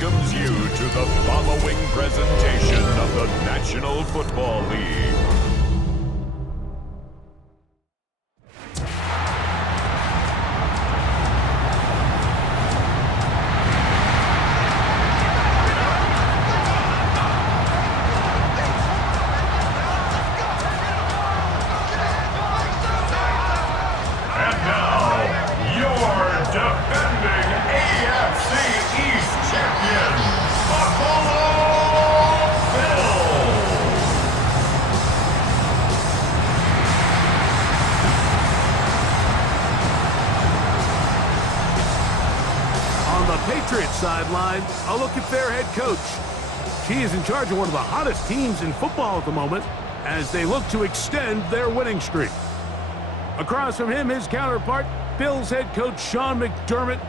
welcomes you to the following presentation of the National Football League. Patriots sideline, a look at their head coach. She is in charge of one of the hottest teams in football at the moment as they look to extend their winning streak. Across from him, his counterpart, Bills head coach Sean McDermott.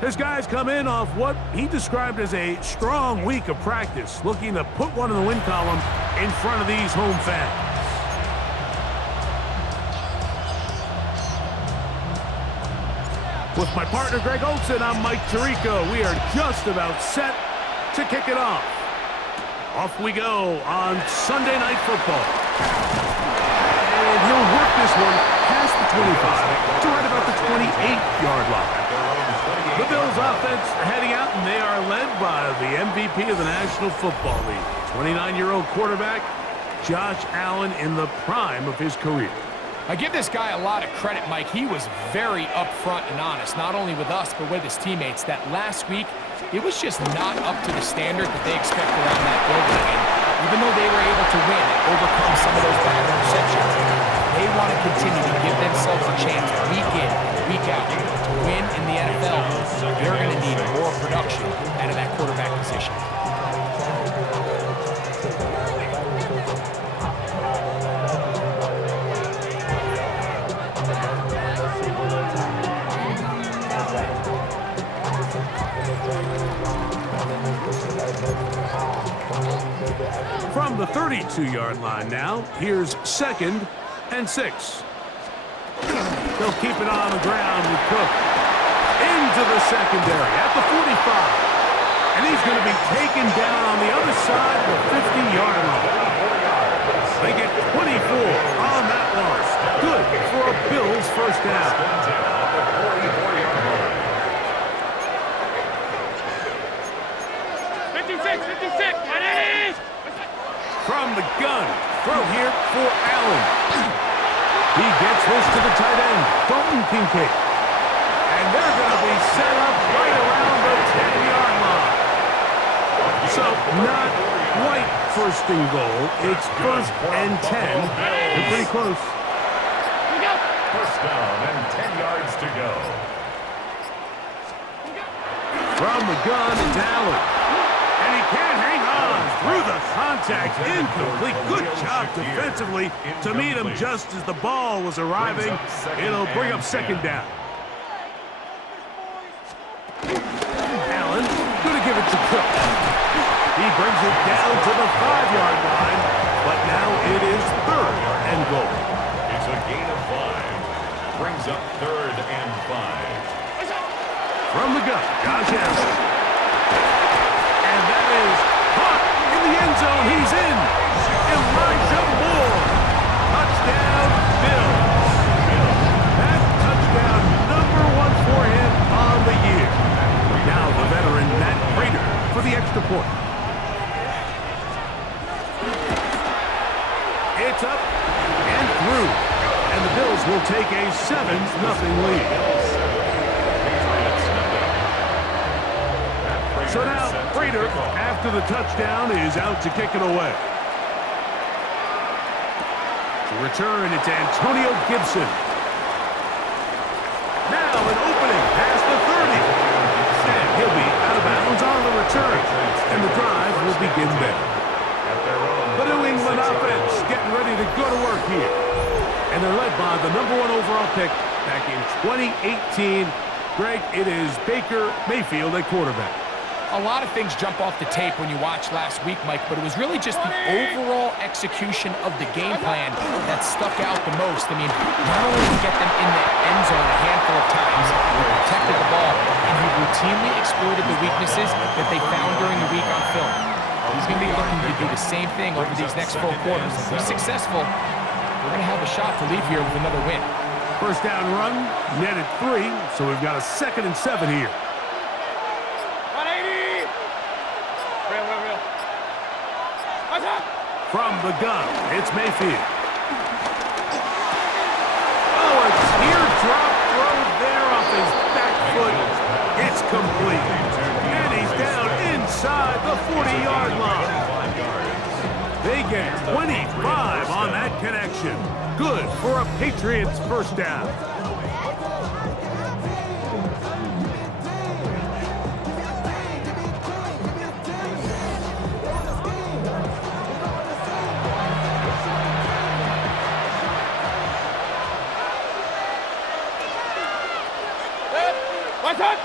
His guys come in off what he described as a strong week of practice, looking to put one in the win column in front of these home fans. With my partner, Greg Olson, I'm Mike Tirico. We are just about set to kick it off. Off we go on Sunday Night Football. And he'll work this one past the 25 to right about the 28-yard line. The Bills offense heading out, and they are led by the MVP of the National Football League, 29-year-old quarterback Josh Allen in the prime of his career. I give this guy a lot of credit, Mike. He was very upfront and honest, not only with us, but with his teammates, that last week, it was just not up to the standard that they expect around that building. And even though they were able to win and overcome some of those bad interceptions, they want to continue to give themselves a chance week in, week out to win in the NFL. They're going to need more production out of that quarterback position. From the 32-yard line now, here's 2nd and 6. They'll keep it on the ground with Cook. Into the secondary at the 45. And he's going to be taken down on the other side of the 50-yard line. They get 24 on that loss. Good for a Bills first down. From the gun, throw here for Allen. He gets this to the tight end, Dalton Kincaid. And they're going to be set up right around the 10-yard line. So not quite first and goal. It's 1st and 10. They're pretty close. First down and 10 yards to go. From the gun, it's Allen. And he can't hang on through the contact. Incomplete. Good job defensively to meet him just as the ball was arriving. It'll bring up 2nd down. Allen going to give it to Cook. He brings it down to the 5-yard line, but now it is 3rd and goal. It's a gain of 5. Brings up 3rd and 5. From the gun, Josh Allen. And that is caught in the end zone. He's in. Elijah Moore. Touchdown, Bills. That touchdown number 1 for him on the year. Now the veteran Matt Prater for the extra point. It's up and through. And the Bills will take a 7-0 lead. So now, Prater, after the touchdown, is out to kick it away. To return, it's Antonio Gibson. Now an opening past the 30. And he'll be out of bounds on the return. And the drive will begin there. The New England offense getting ready to go to work here. And they're led by the number 1 overall pick back in 2018. Greg, it is Baker Mayfield at quarterback. A lot of things jump off the tape when you watch last week, Mike, but it was really just the overall execution of the game plan that stuck out the most. I mean, not only did he get them in the end zone a handful of times, he protected the ball, and he routinely exploited the weaknesses that they found during He's going to be looking to do the same thing over these next 4 quarters. If he's successful, we're going to have a shot to leave here with another win. First down run, netted 3, so we've got a 2nd and 7 here. 180! Real. What's up? From the gun, it's Mayfield. Oh, a teardrop throw there off his back foot. It's complete. And he's down inside the 40-yard line. They get 25 on that connection. Good for a Patriots first down. What's up?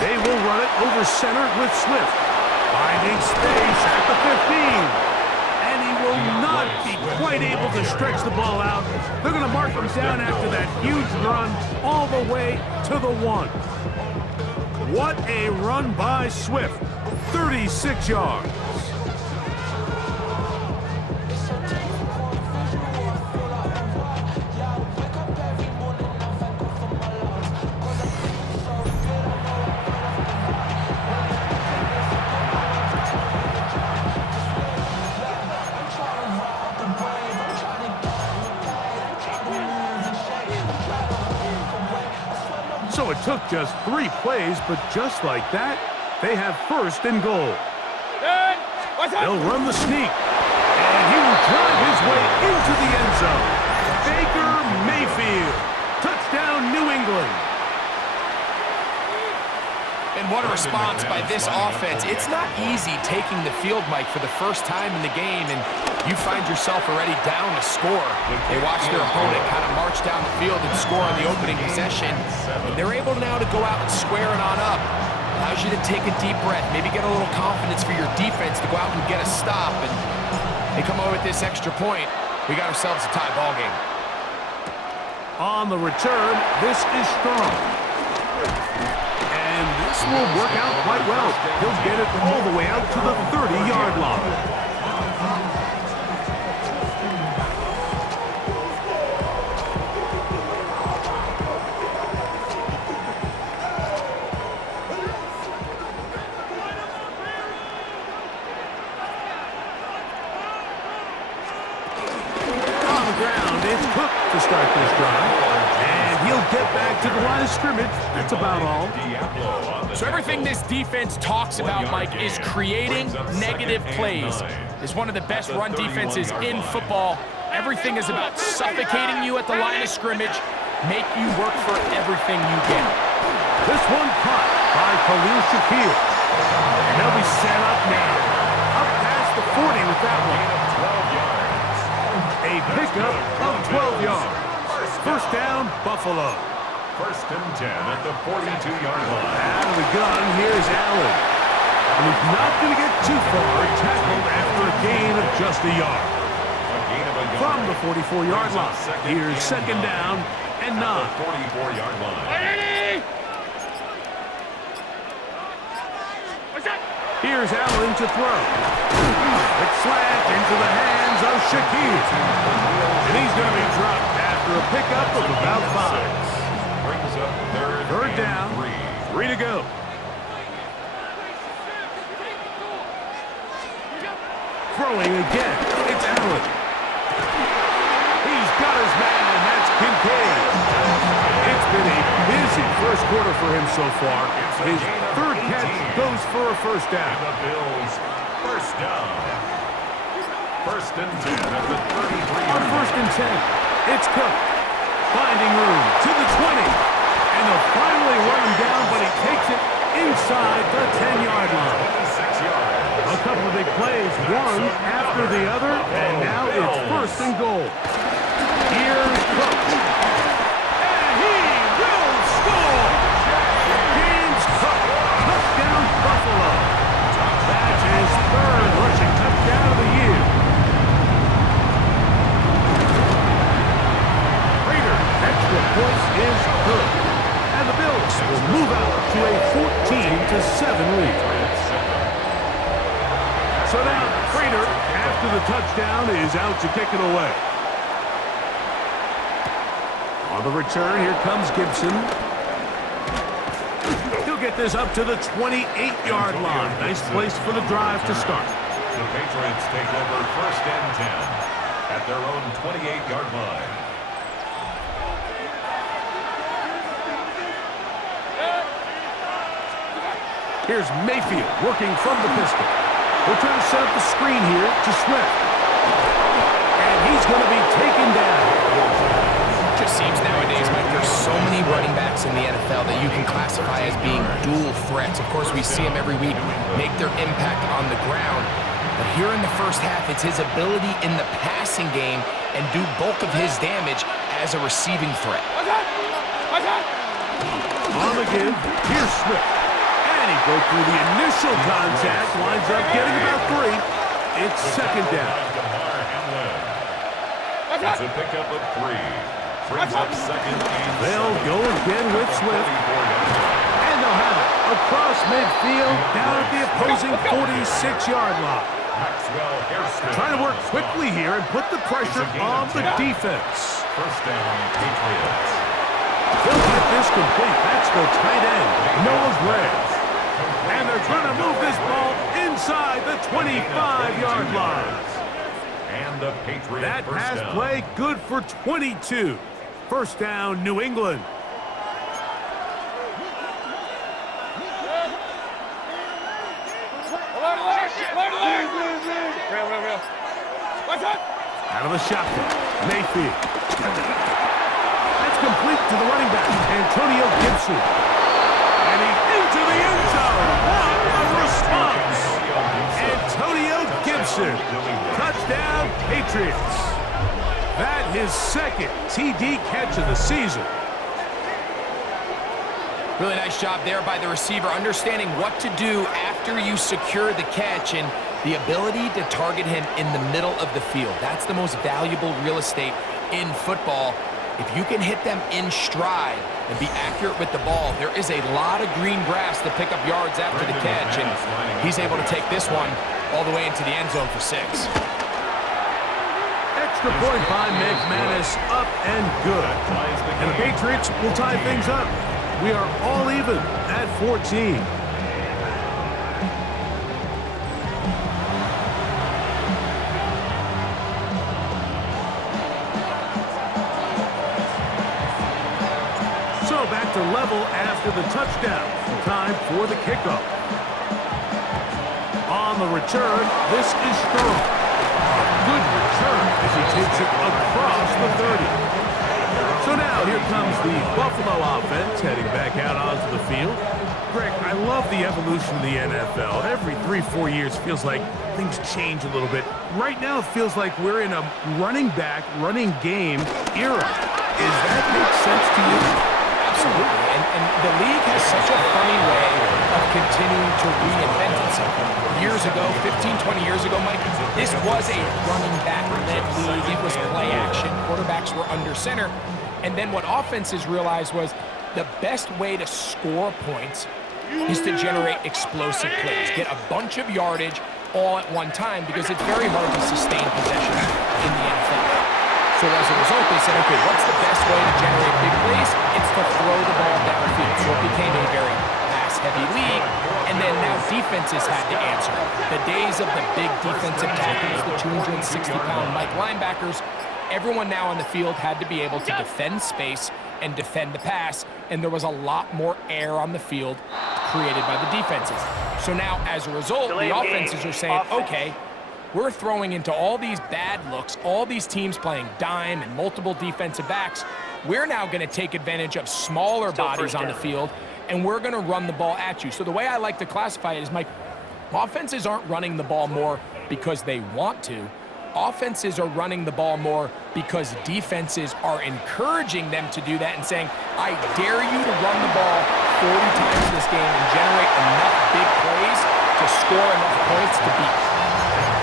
They will run it over center with Swift. Finding space at the 15. And he will not be quite able to stretch the ball out. They're going to mark him down after that huge run all the way to the 1. What a run by Swift. 36 yards. So it took just 3 plays, but just like that, they have 1st and goal. What's up? They'll run the sneak, and he will drive his way into the end zone. Baker Mayfield, touchdown New England. And what a response by this offense. It's not easy taking the field, Mike, for the first time in the game, and you find yourself already down to score. They watch their opponent kind of march down the field and score on the opening possession, and they're able now to go out and square it on up. Allows you to take a deep breath, maybe get a little confidence for your defense to go out and get a stop, and they come over with this extra point. We got ourselves a tie ball game. On the return, this is strong. And this will work out quite well. He'll get it all the way out to the 30-yard line. On the ground, it's Cook to start this drive. And he'll get back to the line of scrimmage. That's about all. So everything this defense talks about, Mike, is creating negative plays. It's one of the best run defenses in football. Everything is about suffocating you at the line of scrimmage, make you work for everything you get. This one caught by Khalil Shakir. And they'll be set up now. Up past the 40 with that one. A pickup of 12 yards. First down, Buffalo. 1st and 10 at the 42-yard line. Out of the gun, here's Allen. And he's not going to get too far, tackled after a gain of just a yard. From the 44-yard line, here's 2nd down and 9. 44-yard line. What's up? Here's Allen to throw. It's slant into the hands of Shakir. And he's going to be dropped after a pickup of about 5. Brings up 3rd down, 3 to go. Throwing again, it's Allen. He's got his man, and that's Kincaid. It's been a busy first quarter for him so far. His 3rd catch goes for a first down. The Bills, first down. 1st and 10 at the 33. On 1st and 10, it's Cook. Finding room to the 20. And they'll finally run him down, but he takes it inside the 10-yard line. 26 yards. A couple of big plays, one after the other, and now it's 1st and goal. Here's Cook. And he will score! James Cook, touchdown Buffalo. That's his 3rd rushing touchdown of the year. Extra point is good. And the Bills will move out to a 14-7 lead. So now, Prater, after the touchdown, is out to kick it away. On the return, here comes Gibson. He'll get this up to the 28-yard line. Nice place for the drive to start. The Patriots take over 1st and 10 at their own 28-yard line. Here's Mayfield working from the pistol. We'll try to set up the screen here to Swift. And he's going to be taken down. Just seems nowadays, Mike, there's so many running backs in the NFL that you can classify as being dual threats. Of course, we see them every week make their impact on the ground. But here in the first half, it's his ability in the passing game and do bulk of his damage as a receiving threat. On the give, here's Swift. And he broke through the initial contact, winds up getting about 3. It's 2nd down. It's a pickup of 3. Brings up 2nd and They'll go again with Swift. And they'll have it across midfield, down at the opposing 46-yard line. Trying to work quickly here and put the pressure on the defense. 1st down, Patriots. They'll get this complete. That's the tight end, Noah Gray. And they're trying to move this ball inside the 25-yard line. And the Patriots That first pass down. play good for 22. 1st down, New England. Out of the shotgun, Mayfield. That's complete to the running back, Antonio Gibson. And he's into the end zone. What a response! Antonio Gibson. Touchdown, Patriots. That his 2nd TD catch of the season. Really nice job there by the receiver, understanding what to do after you secure the catch and the ability to target him in the middle of the field. That's the most valuable real estate in football. If you can hit them in stride and be accurate with the ball, there is a lot of green grass to pick up yards after the catch, and he's able to take this one all the way into the end zone for 6. Extra point by McManus, up and good. And the Patriots will tie things up. We are all even at 14. So back to level after the touchdown. Time for the kickoff. On the return, this is Sterling. A good return as he takes it across the 30. So now here comes the Buffalo offense heading back out onto the field. Greg, I love the evolution of the NFL. Every 3-4 years feels like things change a little bit. Right now it feels like we're in a running back, running game era. Does that make sense to you? Absolutely. And the league has such a funny way of continuing to reinvent itself. Years ago, 15, 20 years ago, Mike, this was a running back-led league. It was play action. Quarterbacks were under center. And then what offenses realized was the best way to score points is to generate explosive plays. Get a bunch of yardage all at one time because it's very hard to sustain possession in the NFL. So as a result, they said, okay, what's the best way to generate big plays? It's to throw the ball downfield. So it became a very pass-heavy league. And then now defenses had to answer. The days of the big defensive tackles, the 260-pound Mike linebackers, everyone now on the field had to be able to defend space and defend the pass, and there was a lot more air on the field created by the defenses. So now, as a result, the offenses are saying, okay, we're throwing into all these bad looks, all these teams playing dime and multiple defensive backs. We're now going to take advantage of smaller bodies on the field, and we're going to run the ball at you. So the way I like to classify it is, Mike, offenses aren't running the ball more because they want to. Offenses are running the ball more because defenses are encouraging them to do that and saying, I dare you to run the ball 40 times in this game and generate enough big plays to score enough points to beat.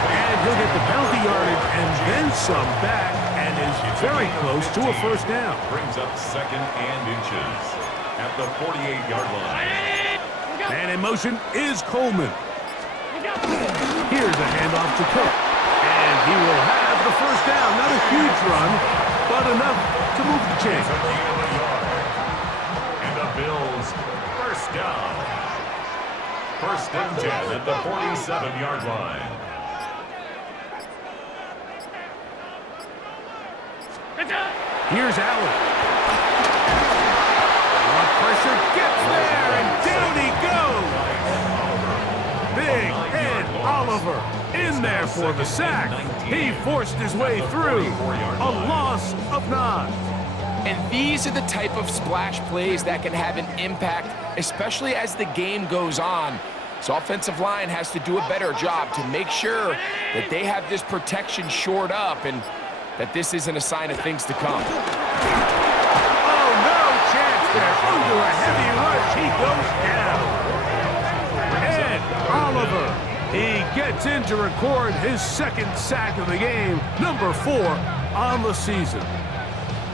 And he'll get the penalty yardage and then some back and is very close to a 1st down. Brings up 2nd and inches at the 48-yard line. Man in motion is Coleman. He Here's a handoff to Cook. And he will have the first down. Not a huge run, but enough to move the chains. And the Bills, first down. First and 10 at the 47-yard line. Here's Allen. Pressure gets there, and down he goes. Big Ed Oliver in there for the sack. He forced his way through. A loss of 9. And these are the type of splash plays that can have an impact, especially as the game goes on. So offensive line has to do a better job to make sure that they have this protection shored up and that this isn't a sign of things to come. Oh, no chance there. Under a heavy rush, he goes down. Ed Oliver, he gets in to record his second sack of the game, number 4 on the season.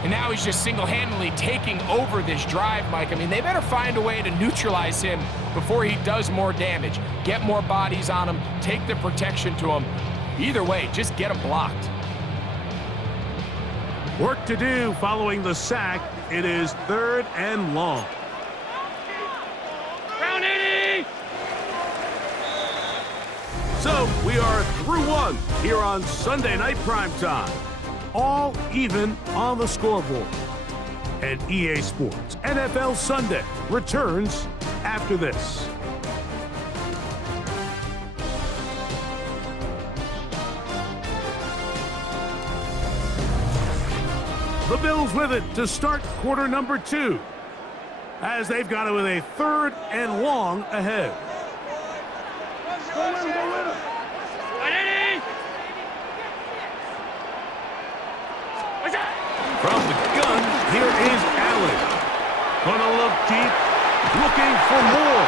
And now he's just single-handedly taking over this drive, Mike. I mean, they better find a way to neutralize him before he does more damage. Get more bodies on him, take the protection to him. Either way, just get him blocked. Work to do following the sack. It is 3rd and long. Round 80! So we are through 1 here on Sunday Night Primetime. All even on the scoreboard. And EA Sports NFL Sunday returns after this. The Bills with it to start quarter number 2, as they've got it with a 3rd and long ahead. From the gun, here is Allen. Gonna look deep, looking for more.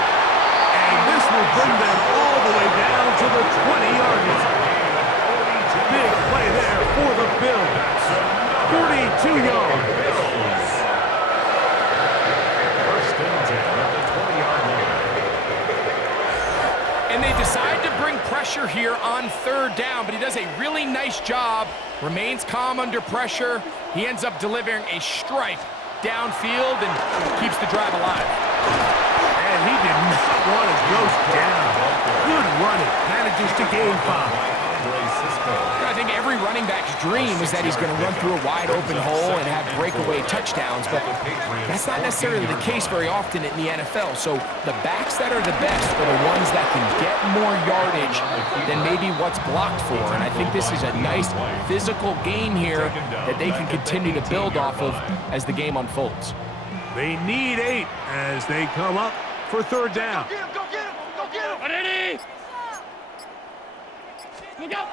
And this will bring them all the way down to the 20-yard line. Big play there for the Bills. 42 yards. First and 10 at the 20-yard line. And they decide to bring pressure here on 3rd down, but he does a really nice job. Remains calm under pressure. He ends up delivering a strike downfield and keeps the drive alive. And he did not want to go down. Good running. Manages to gain 5. I think every running back's dream is that he's going to run through a wide open hole and have breakaway touchdowns, but that's not necessarily the case very often in the NFL. So the backs that are the best are the ones that can get more yardage than maybe what's blocked for. And I think this is a nice physical game here that they can continue to build off of as the game unfolds. They need 8 as they come up for 3rd down. Go get him! Go get him! 180! Look out!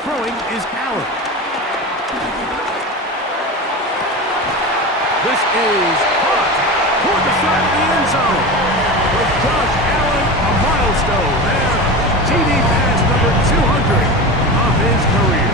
Throwing is Allen. This is caught toward the side of the end zone. For Josh Allen, a milestone there. TD pass number 200 of his career.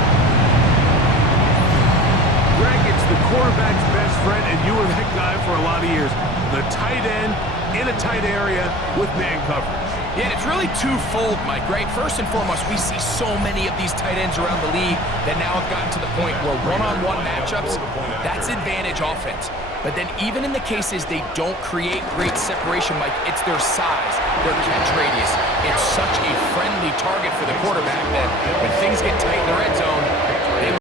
Greg, it's the quarterback's best friend, and you were that guy for a lot of years. The tight end in a tight area with man coverage. Yeah, and it's really twofold, Mike, right? First and foremost, we see so many of these tight ends around the league that now have gotten to the point where one-on-one matchups, that's advantage offense. But then even in the cases they don't create great separation, Mike, it's their size, their catch radius. It's such a friendly target for the quarterback